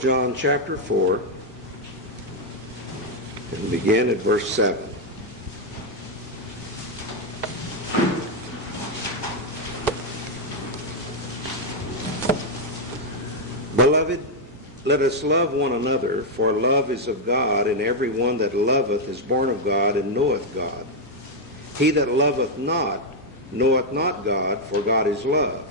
John chapter 4 and begin at verse 7. Beloved, let us love one another, for love is of God, and every one that loveth is born of God and knoweth God. He that loveth not knoweth not God, for God is love.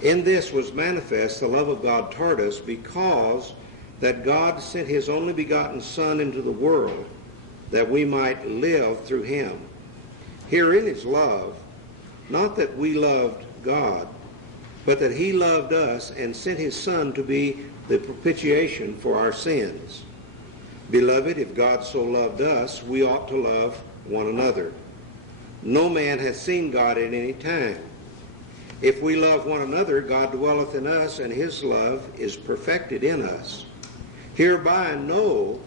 In this was manifest the love of God toward us, because that God sent his only begotten Son into the world, that we might live through him. Herein is love, not that we loved God, but that he loved us and sent his Son to be the propitiation for our sins. Beloved, if God so loved us, we ought to love one another. No man hath seen God at any time. If we love one another, God dwelleth in us, and his love is perfected in us. Hereby know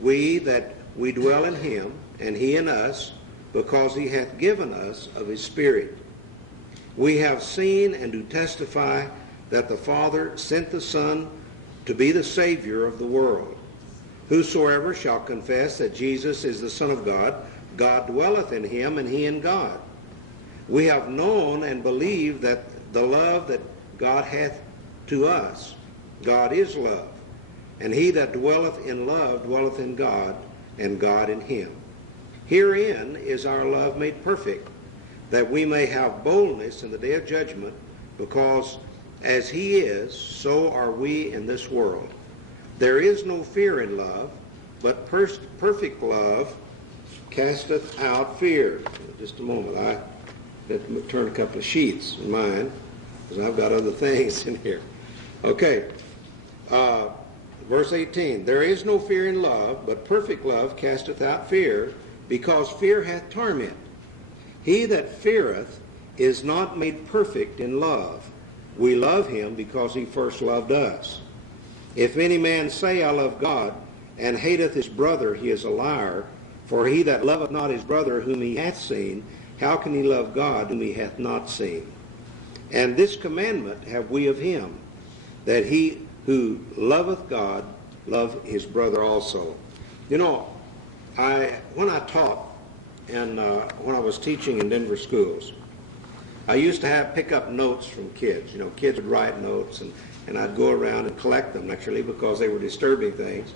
we that we dwell in him, and he in us, because he hath given us of his Spirit. We have seen and do testify that the Father sent the Son to be the Savior of the world. Whosoever shall confess that Jesus is the Son of God, God dwelleth in him, and he in God. We have known and believed that the love that God hath to us, God is love. And he that dwelleth in love dwelleth in God, and God in him. Herein is our love made perfect, that we may have boldness in the day of judgment, because as he is, so are we in this world. There is no fear in love, but perfect love casteth out fear. Just a moment, I have to turn a couple of sheets in mine, because I've got other things in here. Okay, verse 18, there is no fear in love, but perfect love casteth out fear, because fear hath torment. He that feareth is not made perfect in love. We love him because he first loved us. If any man say, I love God, and hateth his brother, he is a liar. For he that loveth not his brother whom he hath seen, how can he love God whom he hath not seen? And this commandment have we of him, that he who loveth God love his brother also. You know, when I taught and when I was teaching in Denver schools, I used to pick up notes from kids. You know, kids would write notes, and I'd go around and collect them, actually, because they were disturbing things.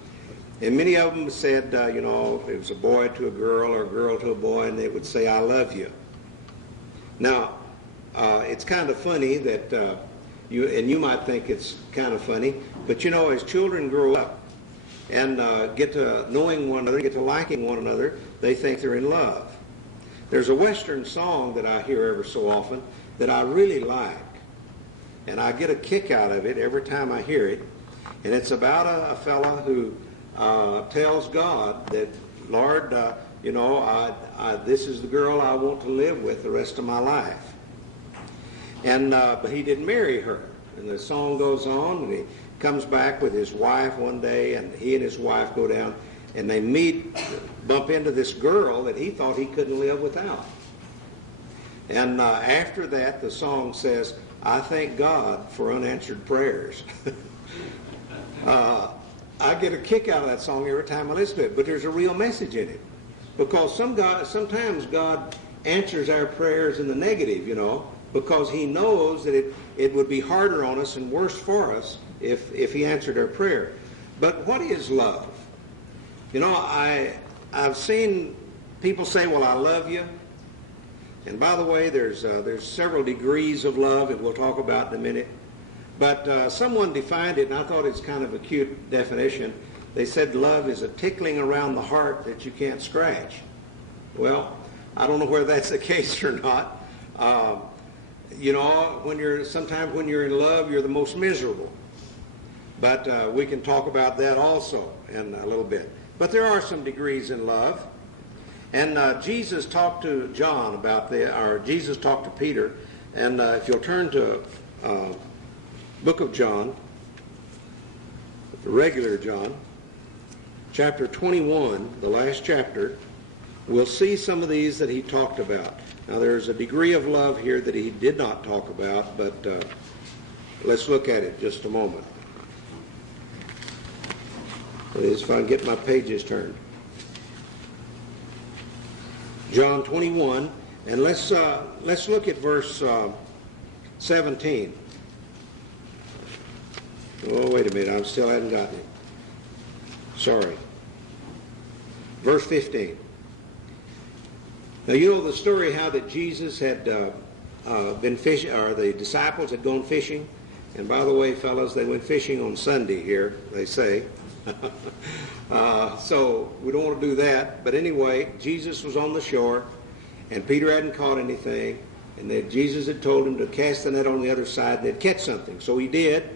And many of them said, you know, it was a boy to a girl or a girl to a boy, and they would say, I love you. Now, it's kind of funny that you might think it's kind of funny, but you know, as children grow up and get to knowing one another, get to liking one another, they think they're in love. There's a Western song that I hear every so often that I really like, and I get a kick out of it every time I hear it, and it's about a fella who tells God that, Lord, you know, this is the girl I want to live with the rest of my life. And but he didn't marry her. And the song goes on, and he comes back with his wife one day, and he and his wife go down, and they bump into this girl that he thought he couldn't live without. And after that, the song says, I thank God for unanswered prayers. I get a kick out of that song every time I listen to it, but there's a real message in it. Because sometimes God answers our prayers in the negative, you know, because he knows that it would be harder on us and worse for us if he answered our prayer. But what is love? You know, I've seen people say, well, I love you. And by the way, there's several degrees of love that we'll talk about in a minute. But someone defined it, and I thought it's kind of a cute definition. They said love is a tickling around the heart that you can't scratch. Well, I don't know whether that's the case or not. You know, sometimes when you're in love, you're the most miserable. But we can talk about that also in a little bit. But there are some degrees in love. And Jesus talked to John about Jesus talked to Peter. And if you'll turn to book of John, the regular John, chapter 21, the last chapter, we'll see some of these that he talked about. Now there's a degree of love here that he did not talk about, but let's look at it just a moment. It is if I can get my pages turned. John 21, and let's look at verse 17. Oh, wait a minute, I still hadn't gotten it. Sorry. Verse 15. Now you know the story how that Jesus had been fishing, or the disciples had gone fishing. And by the way, fellas, they went fishing on Sunday here, they say. So we don't want to do that. But anyway, Jesus was on the shore, and Peter hadn't caught anything. And then Jesus had told him to cast the net on the other side, and they'd catch something. So he did.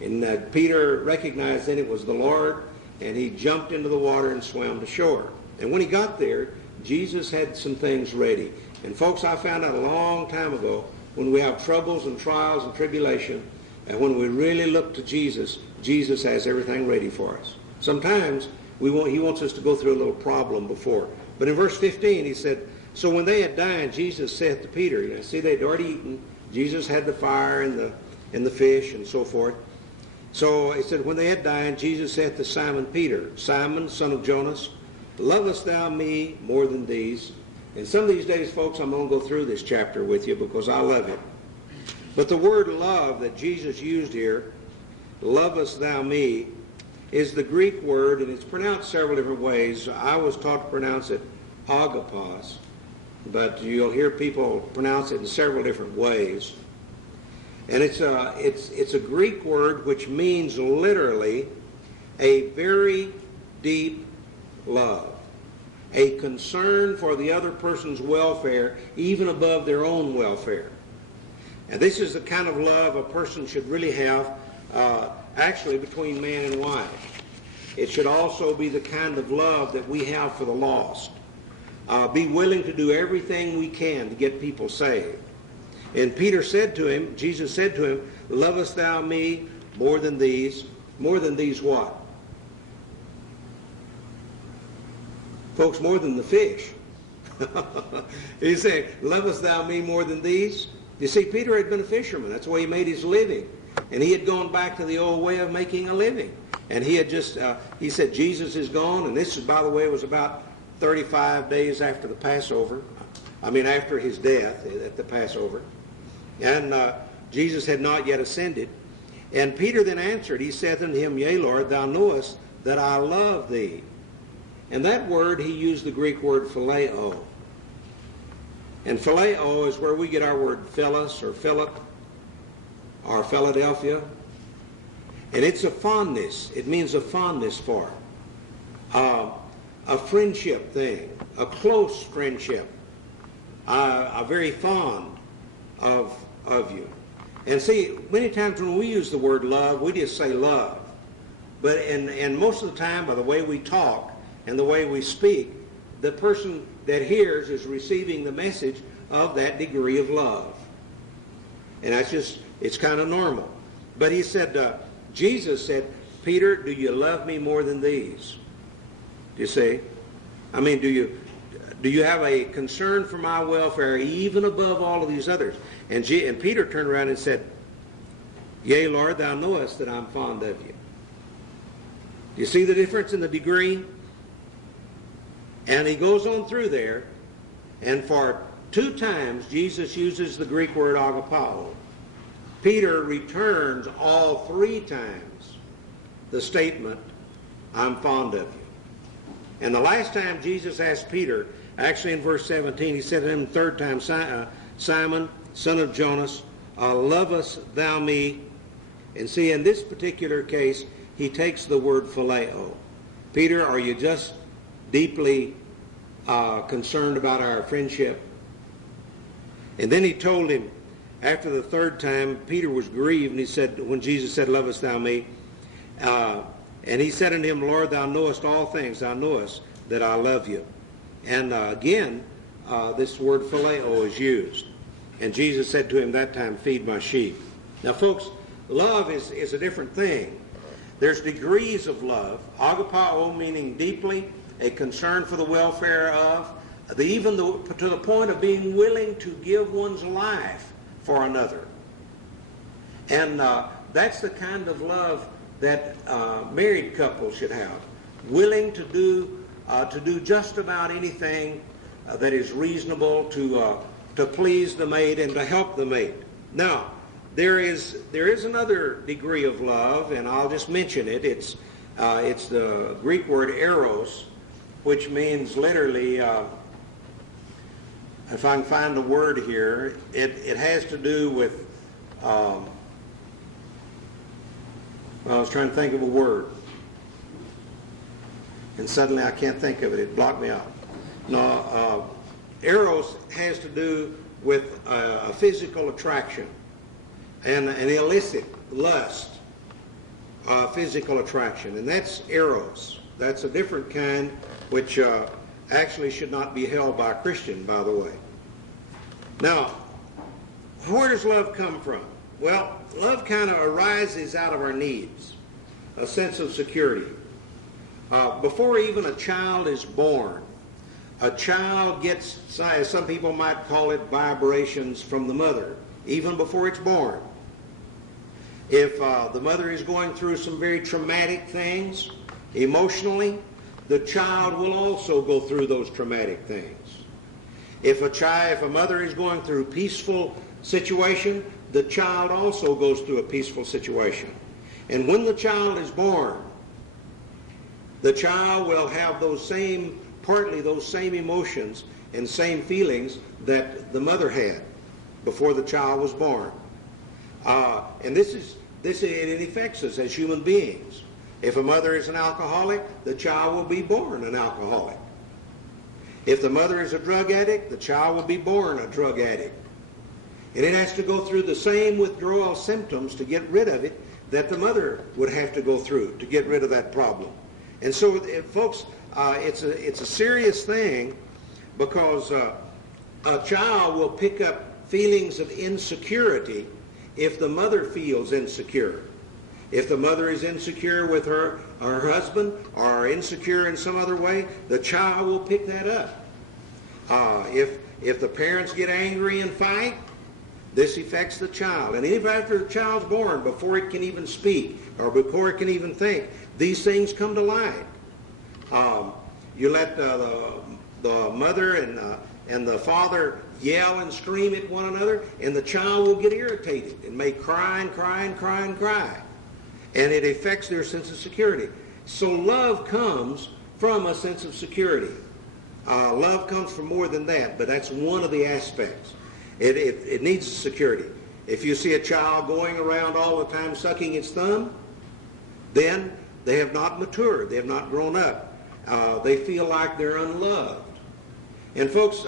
And Peter recognized then it was the Lord, and he jumped into the water and swam to shore. And when he got there, Jesus had some things ready. And folks, I found out a long time ago, when we have troubles and trials and tribulation, and when we really look to Jesus, Jesus has everything ready for us. Sometimes he wants us to go through a little problem before. But in verse 15, he said, so when they had dined, Jesus said to Peter, see, they'd already eaten. Jesus had the fire and the fish and so forth. So he said, when they had dined, Jesus said to Simon Peter, Simon, son of Jonas, lovest thou me more than these? And some of these days, folks, I'm going to go through this chapter with you because I love it. But the word love that Jesus used here, lovest thou me, is the Greek word, and it's pronounced several different ways. I was taught to pronounce it agapos, but you'll hear people pronounce it in several different ways. And it's a Greek word which means literally a very deep love, a concern for the other person's welfare, even above their own welfare. And this is the kind of love a person should really have, actually, between man and wife. It should also be the kind of love that we have for the lost. Be willing to do everything we can to get people saved. And Peter said to him, Jesus said to him, lovest thou me more than these? More than these what? Folks, more than the fish. He said, lovest thou me more than these? You see, Peter had been a fisherman. That's the way he made his living. And he had gone back to the old way of making a living. And he had just, he said, Jesus is gone. And this, by the way, was about 35 days after the Passover. I mean, after his death at the Passover. And Jesus had not yet ascended. And Peter then answered, he said unto him, yea, Lord, thou knowest that I love thee. And that word, he used the Greek word phileo. And phileo is where we get our word Phyllis or Philip or Philadelphia. And it's a fondness. It means a fondness for. A friendship thing. A close friendship. A very fond of you. And see, many times when we use the word love, we just say love. But and most of the time, by the way we talk and the way we speak, the person that hears is receiving the message of that degree of love. And that's just, it's kind of normal. But he said, Jesus said, Peter, do you love me more than these? Do you see? I mean, do you have a concern for my welfare even above all of these others? And Peter turned around and said, yea, Lord, thou knowest that I'm fond of you. Do you see the difference in the degree? And he goes on through there, and for 2 times Jesus uses the Greek word agapao. Peter returns all 3 times the statement, I'm fond of you. And the last time Jesus asked Peter, actually in verse 17, he said to him the 3rd time, Simon, son of Jonas, lovest thou me? And see, in this particular case, he takes the word phileo. Peter, are you just deeply concerned about our friendship? And then he told him, after the 3rd time, Peter was grieved, and he said, when Jesus said, lovest thou me? And he said unto him, Lord, thou knowest all things, thou knowest that I love you. And again, this word phileo is used. And Jesus said to him that time, feed my sheep. Now folks, love is a different thing. There's degrees of love. Agapao meaning deeply, a concern for the welfare of, even to the point of being willing to give one's life for another. And that's the kind of love that married couples should have. Willing to do just about anything that is reasonable to please the mate and to help the mate. Now, there is another degree of love, and I'll just mention it. It's the Greek word eros, which means literally, if I can find the word here, it has to do with, I was trying to think of a word, and suddenly I can't think of it. It blocked me out. No, eros has to do with a physical attraction and an illicit lust, physical attraction, and that's eros. That's a different kind, which actually should not be held by a Christian, by the way. Now, where does love come from? Well, love kind of arises out of our needs, a sense of security. Before even a child is born, a child gets, some people might call it, vibrations from the mother, even before it's born. If the mother is going through some very traumatic things emotionally, the child will also go through those traumatic things. If a mother is going through a peaceful situation, the child also goes through a peaceful situation. And when the child is born, the child will have partly those same emotions and same feelings that the mother had before the child was born. And it affects us as human beings. If a mother is an alcoholic, the child will be born an alcoholic. If the mother is a drug addict, the child will be born a drug addict. And it has to go through the same withdrawal symptoms to get rid of it that the mother would have to go through to get rid of that problem. And so, folks, it's a serious thing, because a child will pick up feelings of insecurity if the mother feels insecure. If the mother is insecure with her husband, or insecure in some other way, the child will pick that up. If the parents get angry and fight, this affects the child. And even after the child's born, before it can even speak or before it can even think, these things come to light. You let the mother and the father yell and scream at one another, and the child will get irritated and may cry and cry and cry and cry. And it affects their sense of security. So love comes from a sense of security. Love comes from more than that, but that's one of the aspects. It needs security. If you see a child going around all the time sucking its thumb, then they have not matured. They have not grown up. They feel like they're unloved. And folks,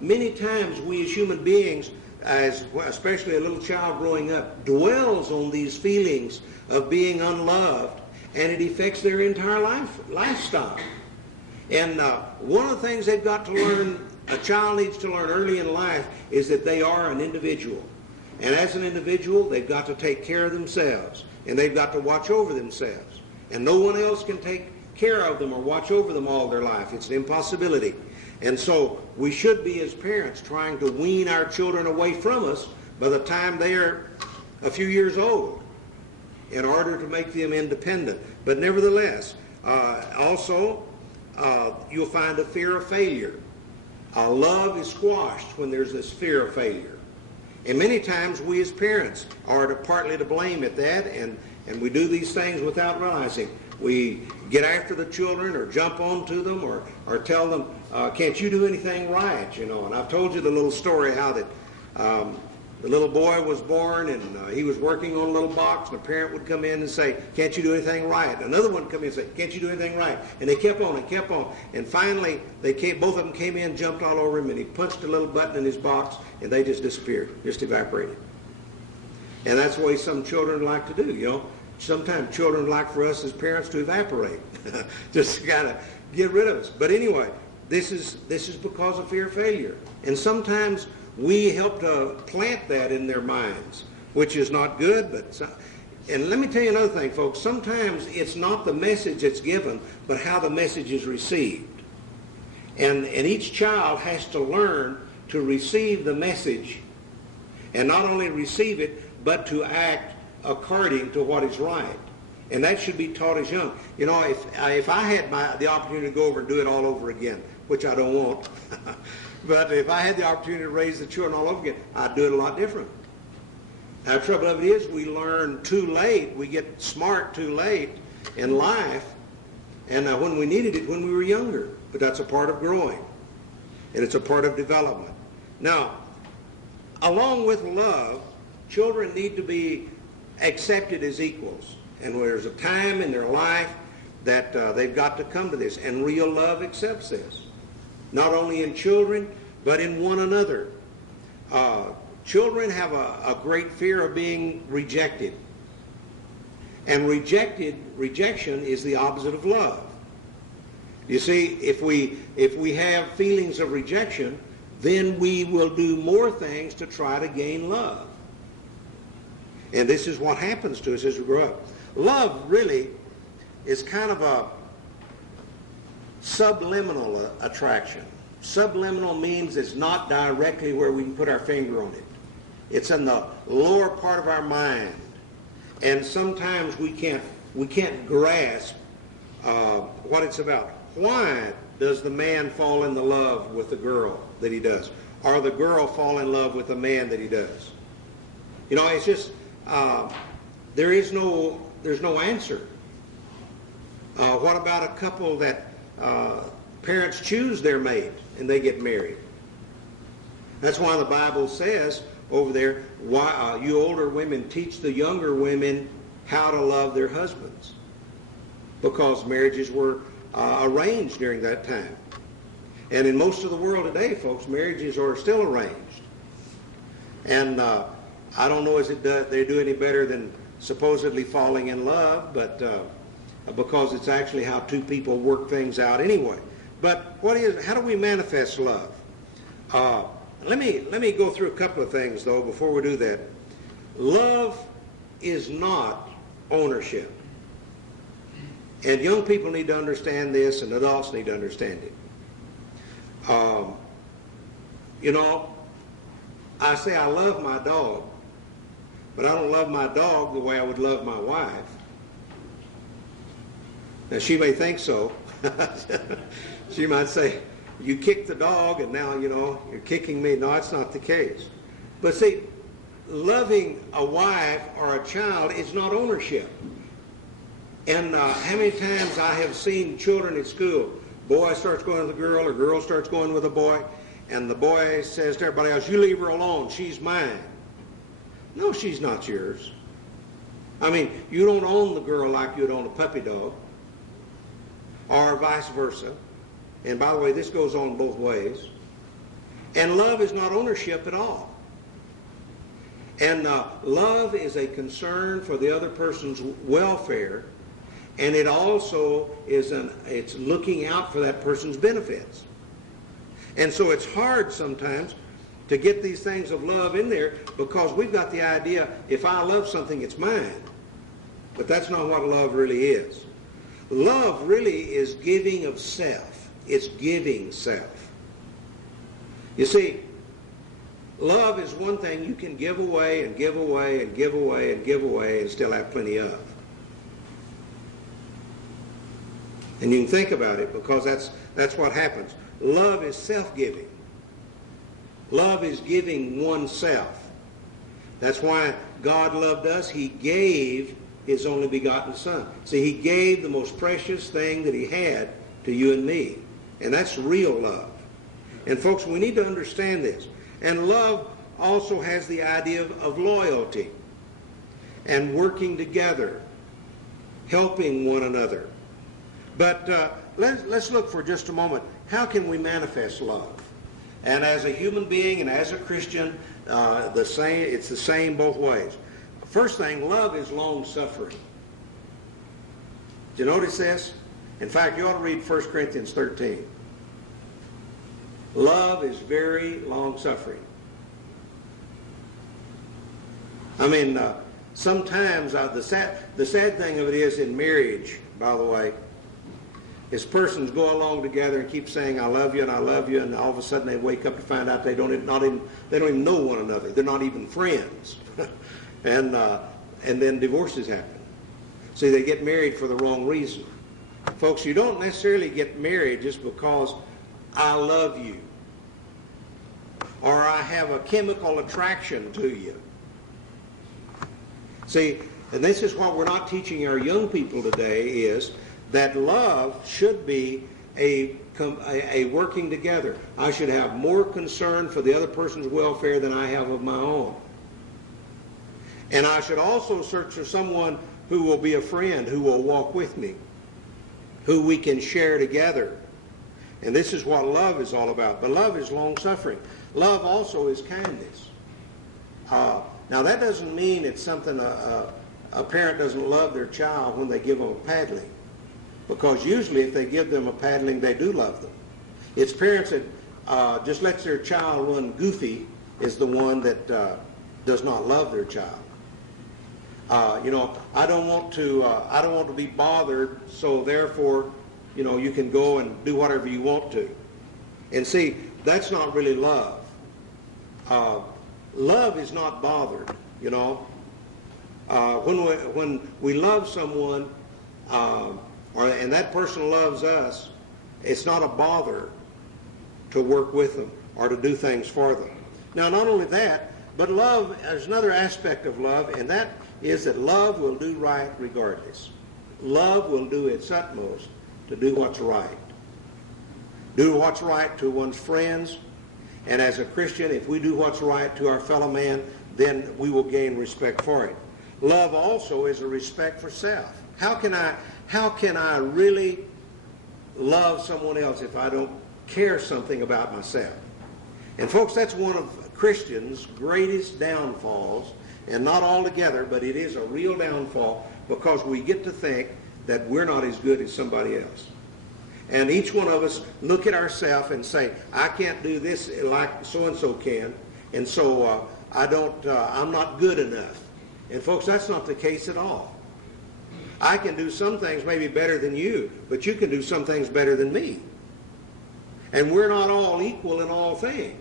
many times we as human beings, especially a little child growing up, dwells on these feelings of being unloved, and it affects their entire lifestyle. And one of the things they've got to learn, a child needs to learn early in life, is that they are an individual. And as an individual, they've got to take care of themselves, and they've got to watch over themselves. And no one else can take care of them or watch over them all their life. It's an impossibility. And so we should be, as parents, trying to wean our children away from us by the time they are a few years old, in order to make them independent. But nevertheless, also, you'll find a fear of failure. Love is squashed when there's this fear of failure. And many times we as parents are partly to blame at that, and we do these things without realizing. We get after the children or jump onto them or tell them, can't you do anything right, And I've told you the little story how that the little boy was born, and he was working on a little box, and a parent would come in and say, can't you do anything right? Another one would come in and say, can't you do anything right? And they kept on and kept on. And finally, both of them came in, jumped all over him, and he punched a little button in his box, and they just disappeared, just evaporated. And that's the way some children like to do, Sometimes children like for us as parents to evaporate, just to kind of get rid of us. But anyway, this is because of fear of failure. And sometimes we help to plant that in their minds, which is not good. And let me tell you another thing, folks. Sometimes it's not the message that's given, but how the message is received. And each child has to learn to receive the message, and not only receive it, but to act according to what is right. And that should be taught as young. You know, if I had the opportunity to go over and do it all over again, which I don't want, but if I had the opportunity to raise the children all over again, I'd do it a lot different. Now, the trouble of it is we learn too late. We get smart too late in life. And when we needed it when we were younger. But that's a part of growing. And it's a part of development. Now, along with love, children need to be accepted as equals. And there's a time in their life that they've got to come to this. And real love accepts this. Not only in children, but in one another. Children have a great fear of being rejected. And rejection is the opposite of love. You see, if we have feelings of rejection, then we will do more things to try to gain love. And this is what happens to us as we grow up. Love really is kind of a subliminal attraction. Subliminal means it's not directly where we can put our finger on it. It's in the lower part of our mind. And sometimes we can't grasp what it's about. Why does the man fall in love with the girl that he does? Or the girl fall in love with the man that he does? You know, it's just, there's no answer. What about a couple that parents choose their mate and they get married? That's why the Bible says over there, why you older women teach the younger women how to love their husbands, because marriages were arranged during that time. And in most of the world today, folks, marriages are still arranged. And I don't know if they do any better than supposedly falling in love, but because it's actually how two people work things out anyway. But how do we manifest love? Let me go through a couple of things, though, before we do that. Love is not ownership. And young people need to understand this, and adults need to understand it. You know, I say I love my dog, but I don't love my dog the way I would love my wife. Now, she may think so. She might say, you kicked the dog and now, you know, you're kicking me. No, that's not the case. But see, loving a wife or a child is not ownership. And how many times I have seen children at school, boy starts going with a girl or girl starts going with a boy, and the boy says to everybody else, you leave her alone, she's mine. No, she's not yours. I mean, you don't own the girl like you'd own a puppy dog, or vice versa. And by the way, this goes on both ways. And love is not ownership at all. And love is a concern for the other person's welfare, and it also is it's looking out for that person's benefits. And so it's hard sometimes to get these things of love in there, because we've got the idea, if I love something, it's mine. But that's not what love really is. Love really is giving of self. It's giving self. You see, love is one thing you can give away and give away and give away and give away and still have plenty of. And you can think about it, because that's what happens. Love is self-giving. Love is giving oneself. That's why God loved us. He gave His only begotten Son. See, He gave the most precious thing that He had to you and me. And that's real love. And folks, we need to understand this. And love also has the idea of loyalty and working together, helping one another. But let's look for just a moment. How can we manifest love? And as a human being and as a Christian, it's the same both ways. First thing, love is long-suffering. Did you notice this? In fact, you ought to read 1 Corinthians 13. Love is very long-suffering. I mean, sometimes the sad thing of it is in marriage, by the way, is persons go along together and keep saying, I love you, and all of a sudden they wake up to find out they don't even know one another. They're not even friends. And then divorces happen. See, they get married for the wrong reason. Folks, you don't necessarily get married just because I love you or I have a chemical attraction to you. See, and this is what we're not teaching our young people today, is that love should be a working together. I should have more concern for the other person's welfare than I have of my own. And I should also search for someone who will be a friend, who will walk with me, who we can share together. And this is what love is all about. But love is long-suffering. Love also is kindness. Now that doesn't mean it's something a parent doesn't love their child when they give them a paddling. Because usually if they give them a paddling, they do love them. It's parents that just lets their child run goofy is the one that does not love their child. I don't want to be bothered, so therefore, you can go and do whatever you want to. And see, that's not really love. Love is not bothered, When we love someone, and that person loves us, it's not a bother to work with them or to do things for them. Now, not only that, but love, there's another aspect of love, and that is that love will do right regardless. Love will do its utmost to do what's right. Do what's right to one's friends, and as a Christian, if we do what's right to our fellow man, then we will gain respect for it. Love also is a respect for self. How can I really love someone else if I don't care something about myself? And folks, that's one of Christians' greatest downfalls, and not altogether, but it is a real downfall, because we get to think that we're not as good as somebody else. And each one of us look at ourselves and say, I can't do this like so-and-so can, and so I'm not good enough. And folks, that's not the case at all. I can do some things maybe better than you, but you can do some things better than me. And we're not all equal in all things.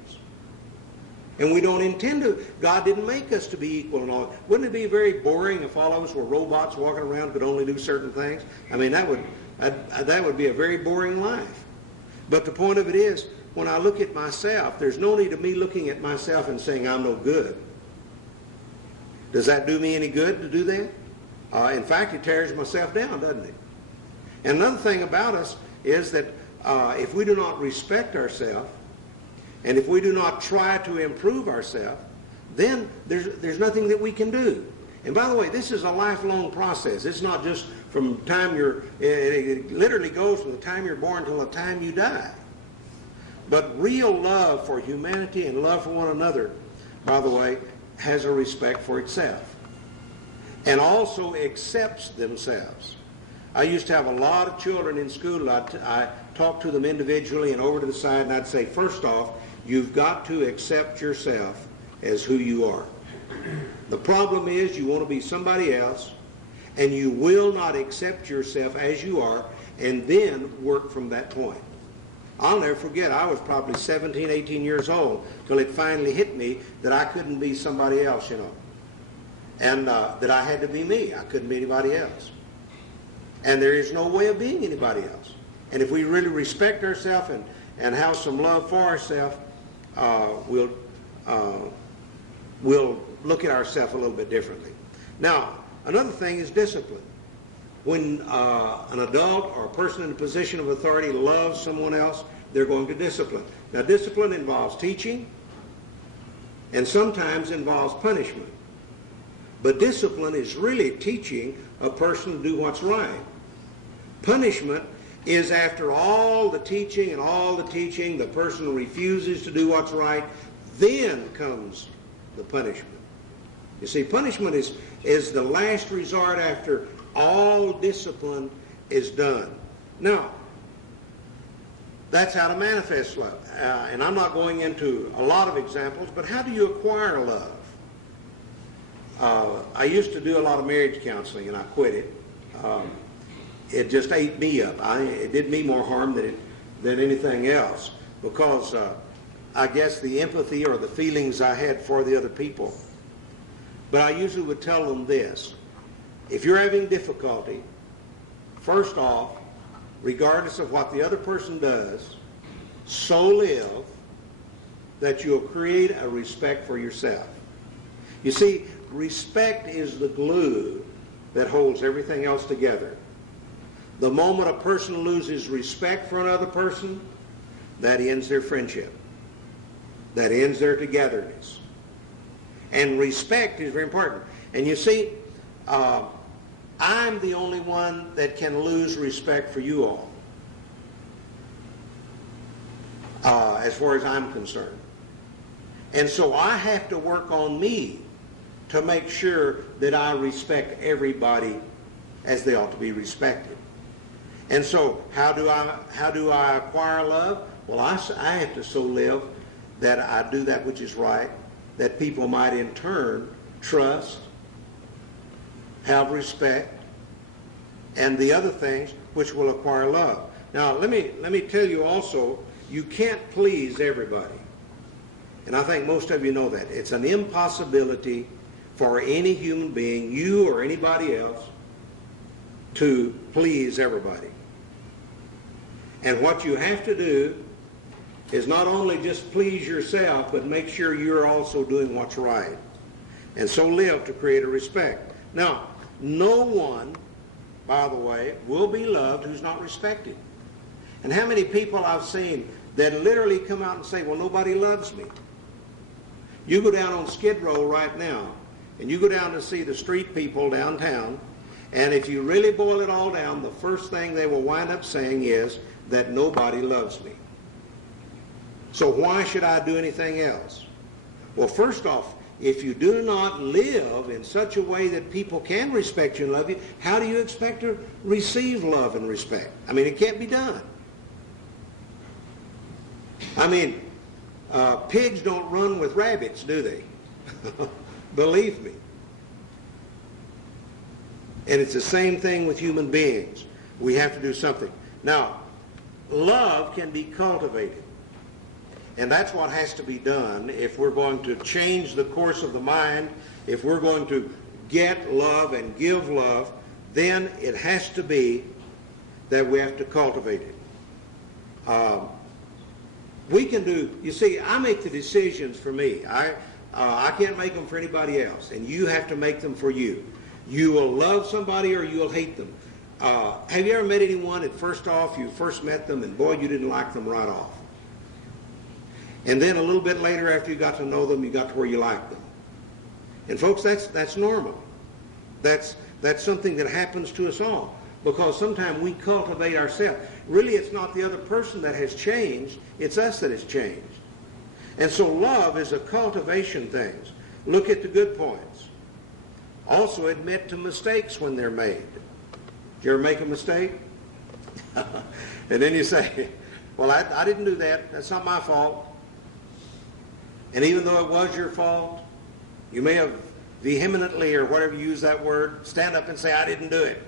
And we don't intend to. God didn't make us to be equal in all. Wouldn't it be very boring if all of us were robots walking around could only do certain things? I mean, that would be a very boring life. But the point of it is, when I look at myself, there's no need of me looking at myself and saying I'm no good. Does that do me any good to do that? In fact, it tears myself down, doesn't it? And another thing about us is that if we do not respect ourselves, and if we do not try to improve ourselves, then there's nothing that we can do. And by the way, this is a lifelong process. It's not just from the time it literally goes from the time you're born till the time you die. But real love for humanity and love for one another, by the way, has a respect for itself and also accepts themselves. I used to have a lot of children in school. I talked to them individually and over to the side, and I'd say, first off, you've got to accept yourself as who you are. The problem is you want to be somebody else, and you will not accept yourself as you are and then work from that point. I'll never forget, I was probably 17, 18 years old till it finally hit me that I couldn't be somebody else, and that I had to be me. I couldn't be anybody else. And there is no way of being anybody else. And if we really respect ourselves and have some love for ourselves, we'll look at ourselves a little bit differently. Now, another thing is discipline. When an adult or a person in a position of authority loves someone else, they're going to discipline. Now, discipline involves teaching and sometimes involves punishment. But discipline is really teaching a person to do what's right. Punishment is after all the teaching and all the teaching, the person refuses to do what's right, then comes the punishment. You see, punishment is the last resort after all discipline is done. Now, that's how to manifest love. And I'm not going into a lot of examples, but how do you acquire love? I used to do a lot of marriage counseling, and I quit it. It just ate me up. It did me more harm than anything else, because I guess the empathy or the feelings I had for the other people. But I usually would tell them this. if you're having difficulty, first off, regardless of what the other person does, so live that you'll create a respect for yourself. You see, respect is the glue that holds everything else together. The moment a person loses respect for another person, that ends their friendship. That ends their togetherness. And respect is very important. And you see, I'm the only one that can lose respect for you all, as far as I'm concerned. And so I have to work on me to make sure that I respect everybody as they ought to be respected. And so how do I acquire love? Well, I have to so live that I do that which is right, that people might in turn trust, have respect, and the other things which will acquire love. Now, let me tell you also, you can't please everybody. And I think most of you know that. It's an impossibility for any human being, you or anybody else, to please everybody. And what you have to do is not only just please yourself, but make sure you're also doing what's right. And so live to create a respect. Now, no one, by the way, will be loved who's not respected. And how many people I've seen that literally come out and say, well, nobody loves me. You go down on Skid Row right now, and you go down to see the street people downtown, and if you really boil it all down, the first thing they will wind up saying is that nobody loves me. So why should I do anything else? Well, first off, if you do not live in such a way that people can respect you and love you, how do you expect to receive love and respect? I mean, it can't be done. I mean, pigs don't run with rabbits, do they? Believe me. And it's the same thing with human beings. We have to do something. Now, love can be cultivated. And that's what has to be done if we're going to change the course of the mind, if we're going to get love and give love, then it has to be that we have to cultivate it. We can do, you see, I make the decisions for me. I can't make them for anybody else, and you have to make them for you. You will love somebody or you will hate them. Have you ever met anyone that first off, you first met them, and boy, you didn't like them right off? And then a little bit later after you got to know them, you got to where you liked them. And folks, that's normal. That's something that happens to us all, because sometimes we cultivate ourselves. Really, it's not the other person that has changed, it's us that has changed. And so love is a cultivation thing. Look at the good points. Also admit to mistakes when they're made. Did you ever make a mistake? And then you say, well, I didn't do that. That's not my fault. And even though it was your fault, you may have vehemently, or whatever you use that word, stand up and say, I didn't do it.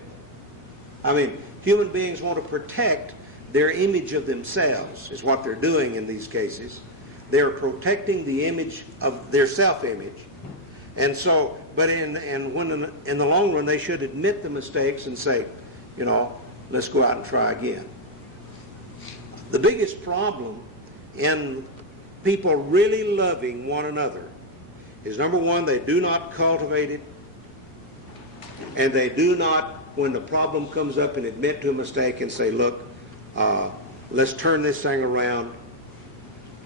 I mean, human beings want to protect their image of themselves, is what they're doing in these cases. They're protecting the image of their self-image. And so, but in the long run, they should admit the mistakes and say, you know, let's go out and try again. The biggest problem in people really loving one another is, number one, they do not cultivate it, and they do not, when the problem comes up, and admit to a mistake and say, look, let's turn this thing around.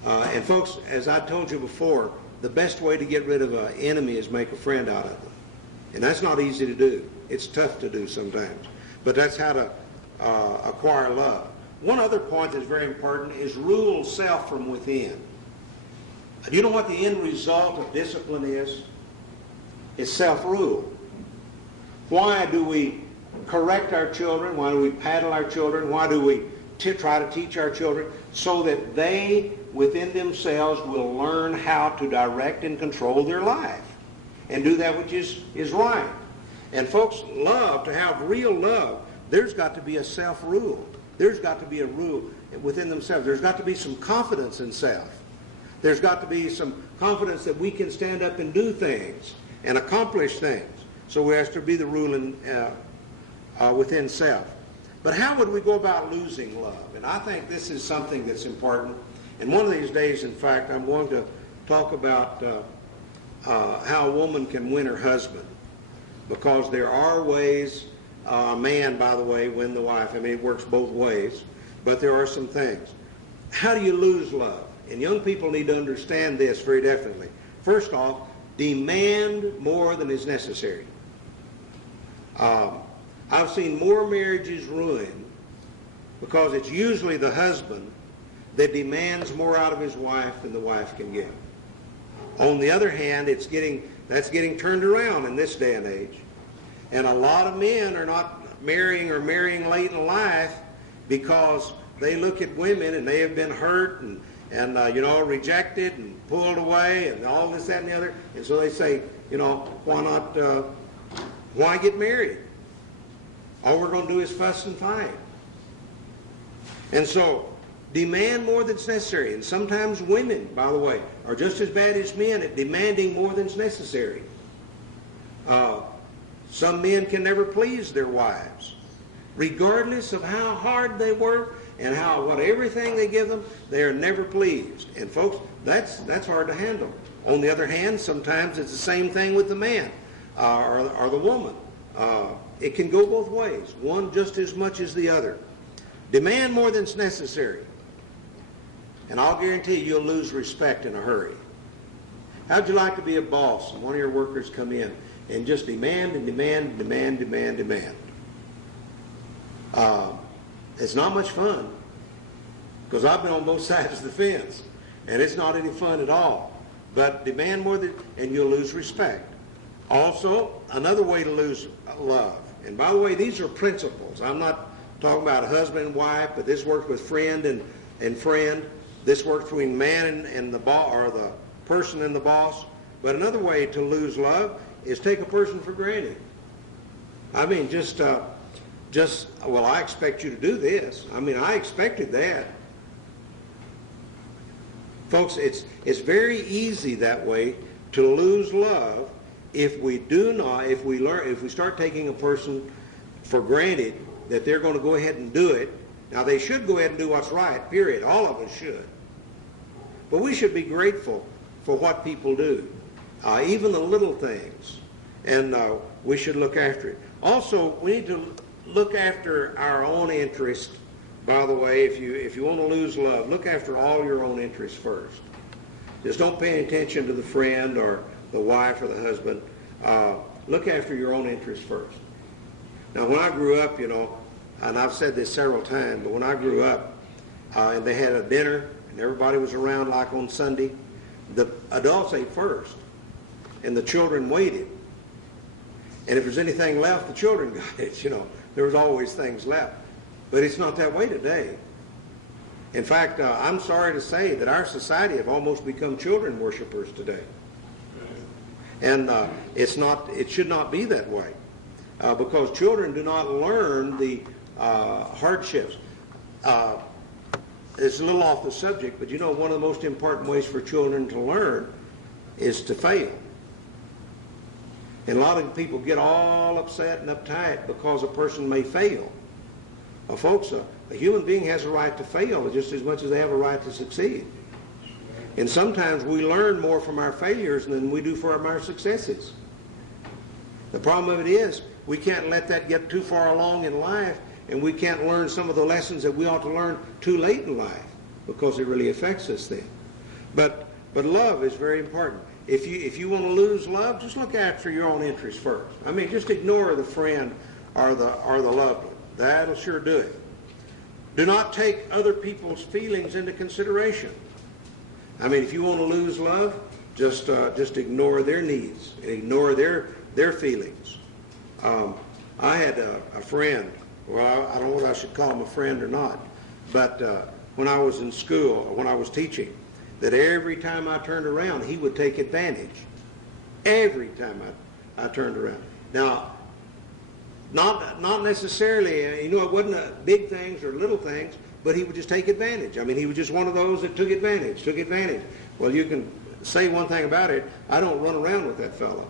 And folks, as I told you before, the best way to get rid of an enemy is make a friend out of them. And that's not easy to do. It's tough to do sometimes. But that's how to acquire love. One other point that's very important is rule self from within. Do you know what the end result of discipline is? It's self-rule. Why do we correct our children? Why do we paddle our children? Why do we try to teach our children? So that they, within themselves, will learn how to direct and control their life and do that which is right. And folks, love, to have real love, there's got to be a self-rule. There's got to be a rule within themselves. There's got to be some confidence in self. There's got to be some confidence that we can stand up and do things and accomplish things. So we have to be the ruling within self. But how would we go about losing love? And I think this is something that's important. And one of these days, in fact, I'm going to talk about how a woman can win her husband. Because there are ways, a man, by the way, win the wife. I mean, it works both ways. But there are some things. How do you lose love? And young people need to understand this very definitely. First off, demand more than is necessary. I've seen more marriages ruined because it's usually the husband that demands more out of his wife than the wife can give. On the other hand, that's getting turned around in this day and age. And a lot of men are not marrying or marrying late in life because they look at women and they have been hurt and rejected and pulled away and all this, that, and the other. And so they say, why get married? All we're going to do is fuss and fight. And so, demand more than's necessary. And sometimes women, by the way, are just as bad as men at demanding more than's necessary. Some men can never please their wives. Regardless of how hard they work and everything they give them, they are never pleased. And folks, that's hard to handle. On the other hand, sometimes it's the same thing with the man or the woman. It can go both ways, one just as much as the other. Demand more than's necessary. And I'll guarantee you'll lose respect in a hurry. How'd you like to be a boss and one of your workers come in and just demand and demand and demand, demand, demand? It's not much fun because I've been on both sides of the fence and it's not any fun at all. But demand more than, and you'll lose respect. Also, another way to lose love. And by the way, these are principles. I'm not talking about a husband and wife, but this works with friend and friend. This works between man and the boss, or the person and the boss. But another way to lose love is take a person for granted. I mean, well, I expect you to do this. I mean, I expected that. Folks, it's very easy that way to lose love if we start taking a person for granted that they're going to go ahead and do it. Now, they should go ahead and do what's right, period. All of us should. But we should be grateful for what people do, even the little things. And we should look after it. Also, we need to look after our own interest. By the way, if you want to lose love, look after all your own interests first. Just don't pay any attention to the friend or the wife or the husband. Look after your own interests first. Now, when I grew up, and I've said this several times, but when I grew up and they had a dinner and everybody was around like on Sunday, the adults ate first and the children waited. And if there's anything left, the children got it. There was always things left. But it's not that way today. In fact, I'm sorry to say that our society have almost become children worshipers today. And it should not be that way. Because children do not learn the hardships. It's a little off the subject, but one of the most important ways for children to learn is to fail. And a lot of people get all upset and uptight because a person may fail. Well, folks, a human being has a right to fail just as much as they have a right to succeed. And sometimes we learn more from our failures than we do from our successes. The problem of it is we can't let that get too far along in life, and we can't learn some of the lessons that we ought to learn too late in life because it really affects us then. But love is very important. If you want to lose love, just look after your own interests first. I mean, just ignore the friend or the loved one. That'll sure do it. Do not take other people's feelings into consideration. I mean, if you want to lose love, just ignore their needs and ignore their feelings. I had a friend. Well, I don't know whether I should call him a friend or not, but when I was in school, when I was teaching, that every time I turned around, he would take advantage. Every time I turned around. Now, not necessarily, it wasn't big things or little things, but he would just take advantage. I mean, he was just one of those that took advantage. Well, you can say one thing about it. I don't run around with that fellow.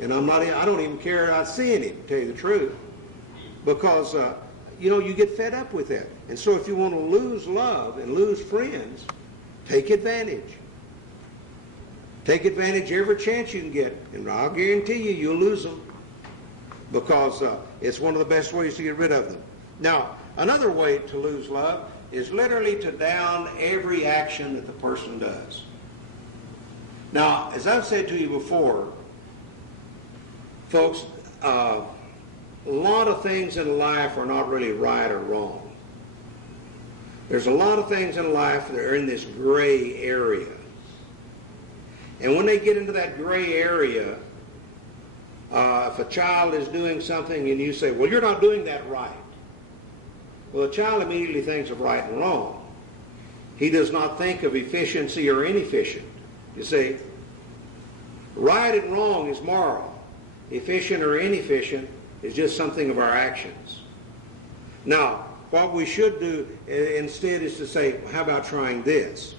And I don't even care about seeing him, to tell you the truth. Because, you get fed up with that. And so if you want to lose love and lose friends, take advantage. Take advantage every chance you can get. And I'll guarantee you, you'll lose them. Because it's one of the best ways to get rid of them. Now, another way to lose love is literally to down every action that the person does. Now, as I've said to you before, folks, a lot of things in life are not really right or wrong. There's a lot of things in life that are in this gray area. And when they get into that gray area, if a child is doing something and you say, well, you're not doing that right. Well, the child immediately thinks of right and wrong. He does not think of efficiency or inefficient. You see, right and wrong is moral. Efficient or inefficient is just something of our actions. Now, what we should do instead is to say, how about trying this?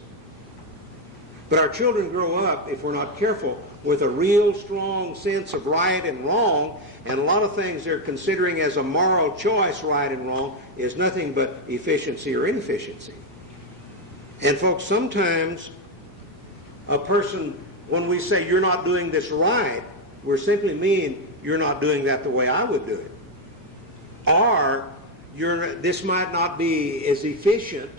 But our children grow up, if we're not careful, with a real strong sense of right and wrong, and a lot of things they're considering as a moral choice, right and wrong, is nothing but efficiency or inefficiency. And folks, sometimes a person, when we say you're not doing this right, we're simply meaning you're not doing that the way I would do it. Or this might not be as efficient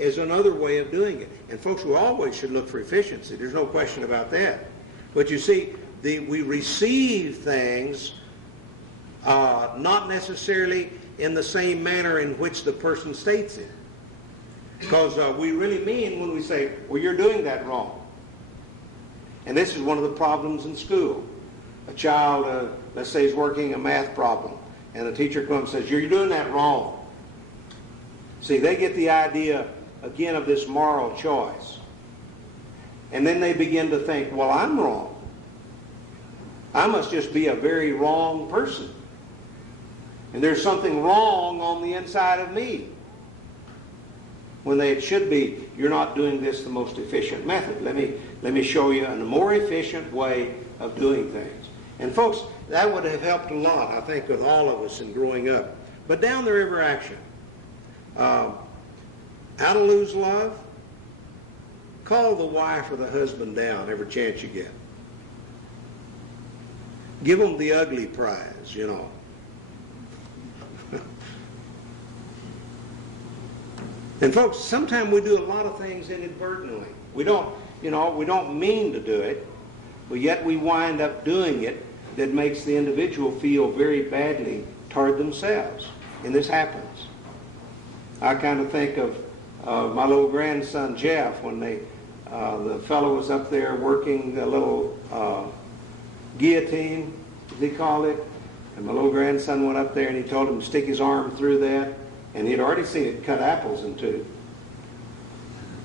as another way of doing it. And folks, we always should look for efficiency. There's no question about that. But you see, we receive things not necessarily in the same manner in which the person states it. Because we really mean when we say, well, you're doing that wrong. And this is one of the problems in school. A child, let's say, is working a math problem, and the teacher comes and says, you're doing that wrong. See, they get the idea, again, of this moral choice. And then they begin to think, well, I'm wrong. I must just be a very wrong person. And there's something wrong on the inside of me. When it should be, you're not doing this the most efficient method. Let me show you a more efficient way of doing things. And folks, that would have helped a lot, I think, with all of us in growing up. But down the river action. How to lose love? Call the wife or the husband down every chance you get. Give them the ugly prize, you know. And folks, sometimes we do a lot of things inadvertently. We don't mean to do it, but yet we wind up doing it that makes the individual feel very badly toward themselves. And this happens. I kind of think of my little grandson Jeff when the fellow was up there working the little guillotine, as he called it, and my little grandson went up there and he told him to stick his arm through that, and he'd already seen it cut apples in two.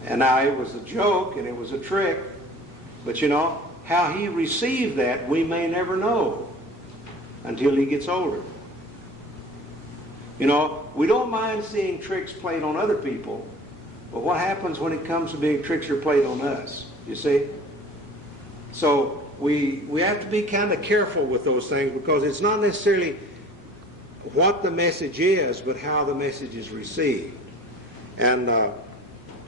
And now it was a joke and it was a trick, but you know, how he received that we may never know until he gets older. You know, we don't mind seeing tricks played on other people, but what happens when it comes to being tricks are played on us, you see? So we have to be kind of careful with those things, because it's not necessarily what the message is, but how the message is received. And the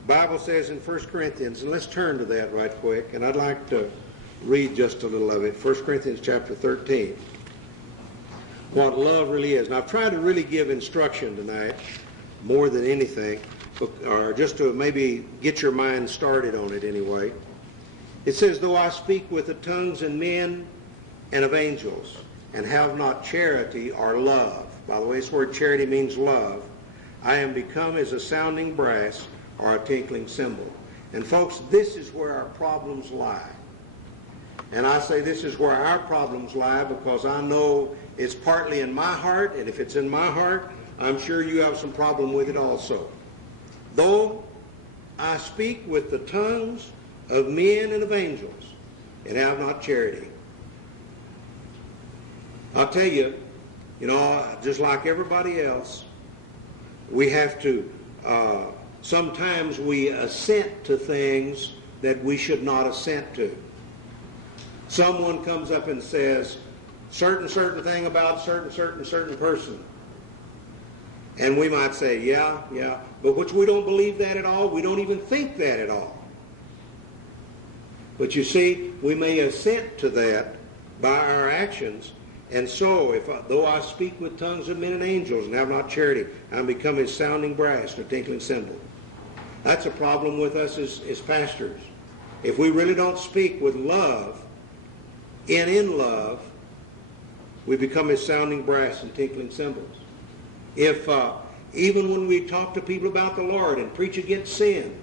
Bible says in 1 Corinthians, and let's turn to that right quick, and I'd like to read just a little of it. 1 Corinthians chapter 13. What love really is. Now, I've tried to really give instruction tonight, more than anything, or just to maybe get your mind started on it anyway. It says, though I speak with the tongues of men and of angels, and have not charity or love. By the way, this word charity means love. I am become as a sounding brass or a tinkling cymbal. And folks, this is where our problems lie. And I say this is where our problems lie because I know it's partly in my heart, and if it's in my heart, I'm sure you have some problem with it also. Though I speak with the tongues of men and of angels, and have not charity. I'll tell you, just like everybody else, we have to, sometimes we assent to things that we should not assent to. Someone comes up and says, certain thing about certain person. And we might say, yeah, but which we don't believe that at all. We don't even think that at all. But you see, we may assent to that by our actions. And so, though I speak with tongues of men and angels and have not charity, I become as sounding brass and a tinkling cymbal. That's a problem with us as pastors. If we really don't speak with love, in love, we become as sounding brass and tinkling cymbals. If even when we talk to people about the Lord and preach against sin,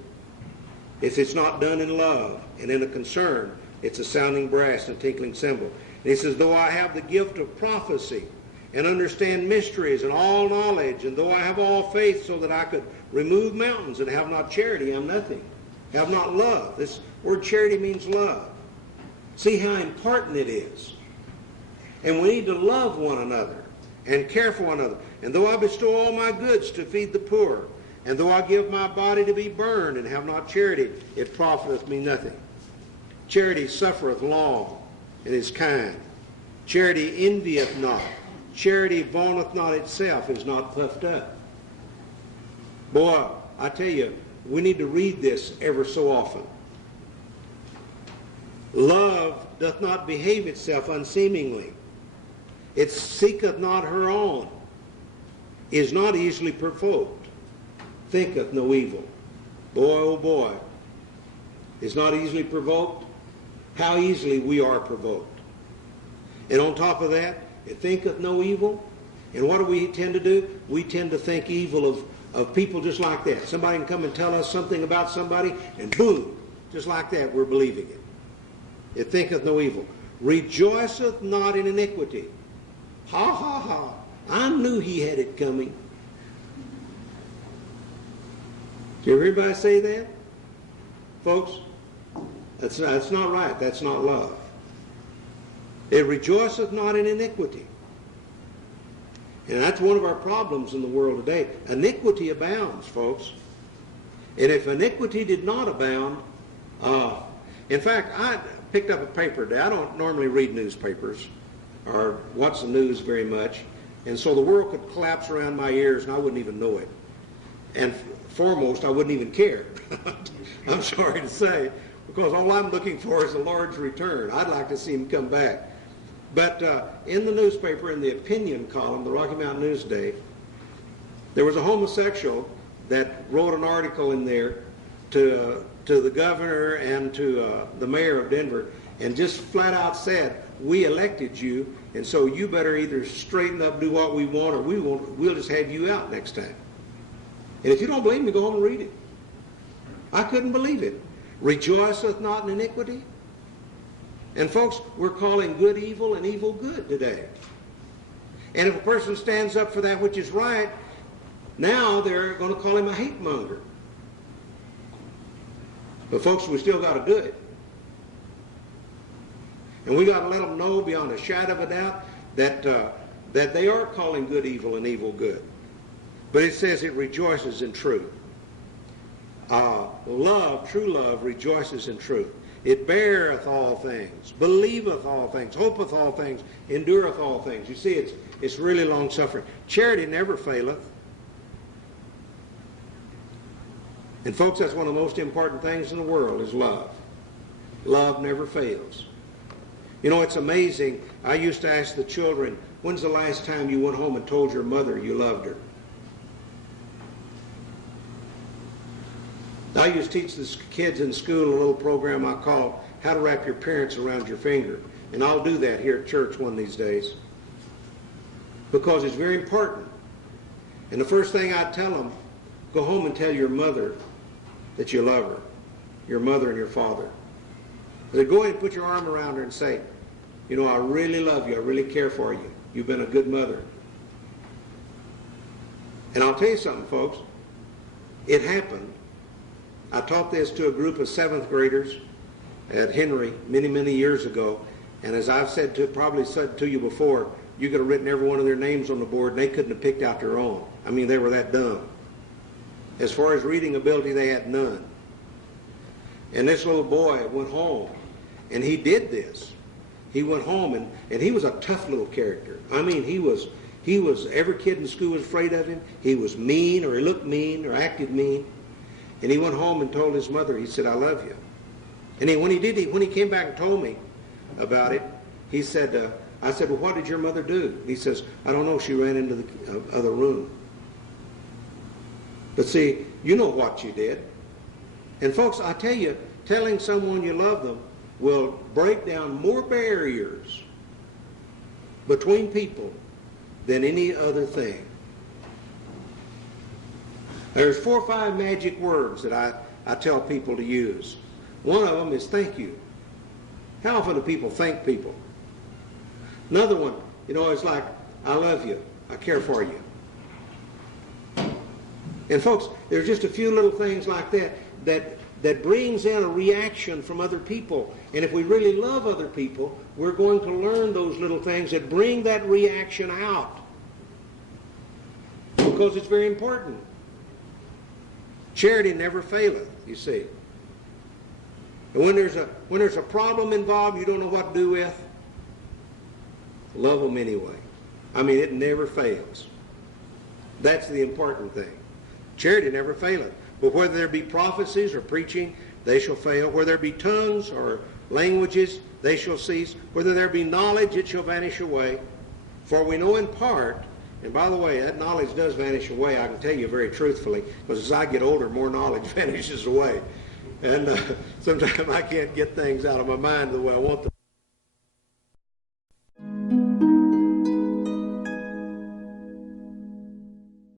if it's not done in love and in a concern, it's a sounding brass and a tinkling cymbal. And he says, though I have the gift of prophecy and understand mysteries and all knowledge, and though I have all faith so that I could remove mountains and have not charity, I'm nothing. Have not love. This word charity means love. See how important it is. And we need to love one another and care for one another. And though I bestow all my goods to feed the poor, and though I give my body to be burned and have not charity, it profiteth me nothing. Charity suffereth long and is kind. Charity envieth not. Charity vaunteth not itself, is not puffed up. Boy, I tell you, we need to read this ever so often. Love doth not behave itself unseemingly. It seeketh not her own, is not easily provoked, thinketh no evil. Boy, oh boy, is not easily provoked. How easily we are provoked. And on top of that, it thinketh no evil. And what do we tend to do? We tend to think evil of people just like that. Somebody can come and tell us something about somebody, and boom, just like that, we're believing it. It thinketh no evil. Rejoiceth not in iniquity. Ha, ha, ha. I knew he had it coming. Did you hear everybody say that? Folks, that's not right. That's not love. It rejoiceth not in iniquity. And that's one of our problems in the world today. Iniquity abounds, folks. And if iniquity did not abound, in fact, I picked up a paper today. I don't normally read newspapers or watch the news very much. And so the world could collapse around my ears and I wouldn't even know it. And foremost, I wouldn't even care. I'm sorry to say, because all I'm looking for is a large return. I'd like to see him come back. But in the newspaper, in the opinion column, the Rocky Mountain Newsday, there was a homosexual that wrote an article in there to the governor and to the mayor of Denver, and just flat out said, we elected you, and so you better either straighten up, do what we want, or we'll just have you out next time. And if you don't believe me, go home and read it. I couldn't believe it. Rejoiceth not in iniquity? And folks, we're calling good evil and evil good today. And if a person stands up for that which is right, now they're going to call him a hate monger. But folks, we still got to do it. And we got to let them know beyond a shadow of a doubt that they are calling good evil and evil good. But it says it rejoices in truth. Love, true love, rejoices in truth. It beareth all things, believeth all things, hopeth all things, endureth all things. You see, it's really long-suffering. Charity never faileth. And folks, that's one of the most important things in the world is love. Love never fails. You know, it's amazing. I used to ask the children, when's the last time you went home and told your mother you loved her? I used to teach the kids in school a little program I call How to Wrap Your Parents Around Your Finger. And I'll do that here at church one of these days. Because it's very important. And the first thing I tell them, go home and tell your mother that you love her. Your mother and your father. They go ahead and put your arm around her and say, you know, I really love you. I really care for you. You've been a good mother. And I'll tell you something, folks. It happened. I taught this to a group of 7th graders at Henry many, many years ago. And as I've probably said to you before, you could have written every one of their names on the board and they couldn't have picked out their own. I mean, they were that dumb. As far as reading ability, they had none. And this little boy went home and he did this. he went home, and he was a tough little character. I mean, he was, every kid in school was afraid of him. He was mean, or he looked mean, or acted mean. And he went home and told his mother, he said, I love you. And when he came back and told me about it, he said, I said, well, what did your mother do? He says, I don't know, she ran into the other room. But see, you know what you did. And folks, I tell you, telling someone you love them will break down more barriers between people than any other thing. There's 4 or 5 magic words that I tell people to use. One of them is thank you. How often do people thank people? Another one, it's like, I love you. I care for you. And folks, there's just a few little things like that brings in a reaction from other people. And if we really love other people, we're going to learn those little things that bring that reaction out. Because it's very important. Charity never faileth, you see. And when there's a problem involved you don't know what to do with, love them anyway. I mean, it never fails. That's the important thing. Charity never faileth. But whether there be prophecies or preaching, they shall fail. Whether there be tongues or languages, they shall cease. Whether there be knowledge, it shall vanish away. For we know in part, and by the way, that knowledge does vanish away, I can tell you very truthfully, because as I get older, more knowledge vanishes away. And sometimes I can't get things out of my mind the way I want them.